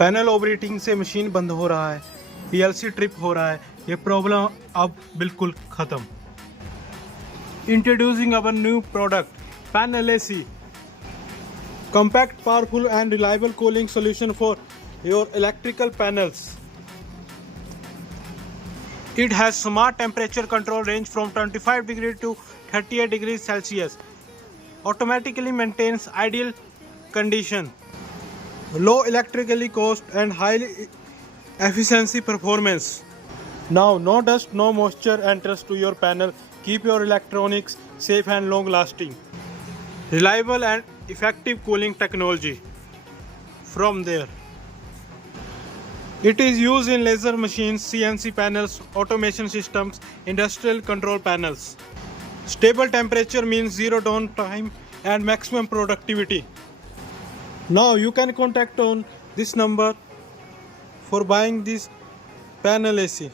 Panel overheating से machine बंद हो रहा है, पीएलसी ट्रिप हो रहा है, ये प्रॉब्लम अब बिल्कुल ख़त्म। Introducing our new product panel AC, compact, powerful and reliable cooling solution for your electrical panels. It has smart temperature control range from 25 degrees to 38 degrees Celsius. Automatically maintains ideal condition. Low electrically cost and high efficiency performance. Now no dust, no moisture enters to your panel. Keep your electronics safe and long lasting. Reliable and effective cooling technology. From there, it is used in laser machines, CNC panels, automation systems, industrial control panels. Stable temperature means zero downtime and maximum productivity. Now you can contact on this number for buying this panel AC.